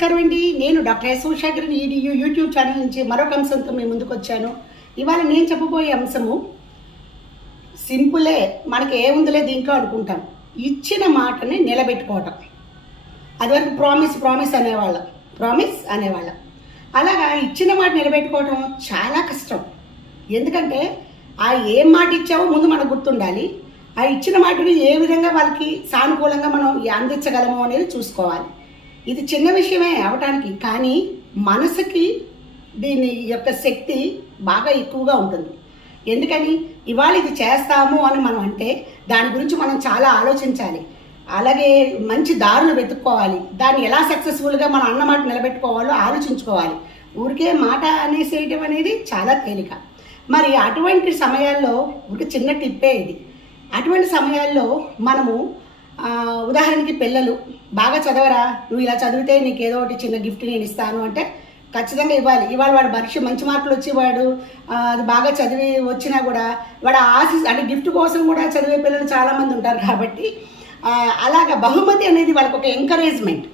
నమస్కారం అండి. నేను doctor yes Ushakiran edu YouTube channel నుంచి మరొక అంశంతో మీ ముందుకు వచ్చాను. ఇవాళ నేను చెప్పబోయే అంశము సింపులే, మనకి ఏముందిలే దీంట్లో అనుకుంటాం. ఇచ్చిన మాటని నిలబెట్టుకోవటం. అదివరకు ప్రామిస్ అనేవాళ్ళం. అలాగా ఇచ్చిన మాట నిలబెట్టుకోవటం చాలా కష్టం. ఎందుకంటే ఏం మాట ఇచ్చావో ముందు మనకు గుర్తుండాలి. ఆ ఇచ్చిన మాటని ఏ విధంగా వాళ్ళకి సానుకూలంగా మనం అందించగలము అనేది చూసుకోవాలి. ఇది చిన్న విషయమే అవటానికి, కానీ మనసుకి దీని యొక్క శక్తి బాగా ఎక్కువగా ఉంటుంది. ఎందుకని ఇవాళ ఇది చేస్తాము అని మనం అంటే దాని గురించి మనం చాలా ఆలోచించాలి. అలాగే మంచి దారులు వెతుక్కోవాలి. దాన్ని ఎలా సక్సెస్ఫుల్గా మనం అన్నమాట నిలబెట్టుకోవాలో ఆలోచించుకోవాలి. ఊరికే మాట అనేసేయటం అనేది చాలా తేలిక. మరి అటువంటి సమయాల్లో ఒక చిన్న టిప్పే ఇది. అటువంటి సమయాల్లో మనము ఉదాహరణకి పిల్లలు బాగా చదవరా, నువ్వు ఇలా చదివితే నీకు ఏదో ఒకటి చిన్న గిఫ్ట్ నేను ఇస్తాను అంటే ఖచ్చితంగా ఇవ్వాలి. ఇవాళ వాడు పరీక్ష మంచి మార్కులు వచ్చి వాడు అది బాగా చదివి వచ్చినా కూడా వాడు అంటే గిఫ్ట్ కోసం కూడా చదివే పిల్లలు చాలామంది ఉంటారు. కాబట్టి అలాగ బహుమతి అనేది వాళ్ళకి ఒక ఎంకరేజ్మెంట్.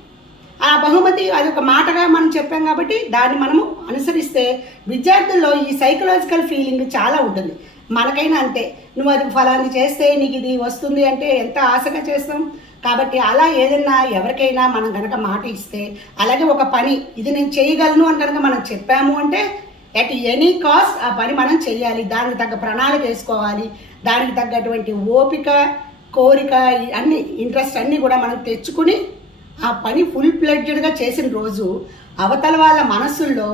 ఆ బహుమతి అది ఒక మాటగా మనం చెప్పాం కాబట్టి దాన్ని మనము అనుసరిస్తే విద్యార్థుల్లో ఈ సైకలాజికల్ ఫీలింగ్ చాలా ఉంటుంది. మనకైనా అంతే, నువ్వు అది ఫలాన్ని చేస్తే నీకు ఇది వస్తుంది అంటే ఎంత ఆశగా చేస్తాం. కాబట్టి అలా ఏదైనా ఎవరికైనా మనం కనుక మాట ఇస్తే, అలాగే ఒక పని ఇది నేను చేయగలను అని కనుక మనం చెప్పాము అంటే అట్ ఎనీ కాస్ట్ ఆ పని మనం చేయాలి. దానికి తగ్గ ప్రణాళిక వేసుకోవాలి. దానికి తగ్గటువంటి ఓపిక, కోరిక, అన్ని ఇంట్రెస్ట్ అన్నీ కూడా మనం తెచ్చుకుని ఆ పని ఫుల్ ఫ్లెడ్జ్డ్గా చేసిన రోజు అవతల వాళ్ళ మనసుల్లో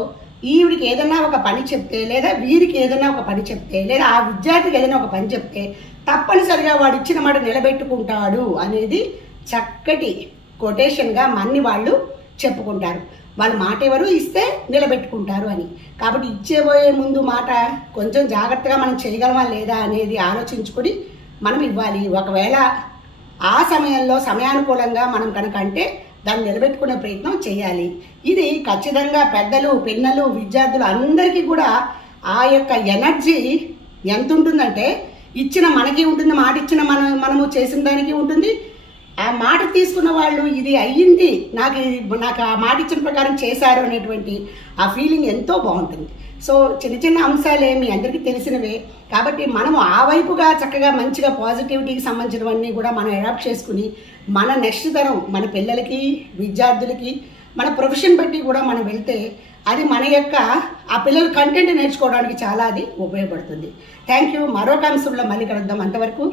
ఈవిడికి ఏదైనా ఒక పని చెప్తే, లేదా వీరికి ఏదైనా ఒక పని చెప్తే, లేదా ఆ విద్యార్థికి ఏదైనా ఒక పని చెప్తే తప్పనిసరిగా వాడు ఇచ్చిన మాట నిలబెట్టుకుంటాడు అనేది చక్కటి కొటేషన్గా మన్ని వాళ్ళు చెప్పుకుంటారు. వాళ్ళ మాట ఎవరు ఇస్తే నిలబెట్టుకుంటారు అని. కాబట్టి ఇచ్చేబోయే ముందు మాట కొంచెం జాగ్రత్తగా మనం చేయగలమా లేదా అనేది ఆలోచించుకొని మనం ఇవ్వాలి. ఒకవేళ ఆ సమయంలో సమయానుకూలంగా మనం కనుక అంటే దాన్ని నిలబెట్టుకునే ప్రయత్నం చేయాలి. ఇది ఖచ్చితంగా పెద్దలు, పిల్లలు, విద్యార్థులు అందరికీ కూడా ఆ యొక్క ఎనర్జీ ఎంత ఉంటుందంటే ఇచ్చిన మనకి ఉంటుంది, మాట ఇచ్చిన మనము చేసిన దానికి ఉంటుంది. ఆ మాట తీసుకున్న వాళ్ళు ఇది అయ్యింది, నాకు ఆ మాట ఇచ్చిన ప్రకారం చేశారు అనేటువంటి ఆ ఫీలింగ్ ఎంతో బాగుంటుంది. సో చిన్న చిన్న అంశాలే మీ అందరికీ తెలిసినవే. కాబట్టి మనము ఆ వైపుగా చక్కగా మంచిగా పాజిటివిటీకి సంబంధించినవన్నీ కూడా మనం అడాప్ట్ చేసుకుని మన నెక్స్ట్ తరం, మన పిల్లలకి, విద్యార్థులకి, మన ప్రొఫెషన్ బట్టి కూడా మనం వెళ్తే అది మన యొక్క ఆ పిల్లల కంటెంట్ నేర్చుకోవడానికి చాలా అది ఉపయోగపడుతుంది. Thank you. మరొక అంశంలో మళ్ళీ కలుద్దాం. అంతవరకు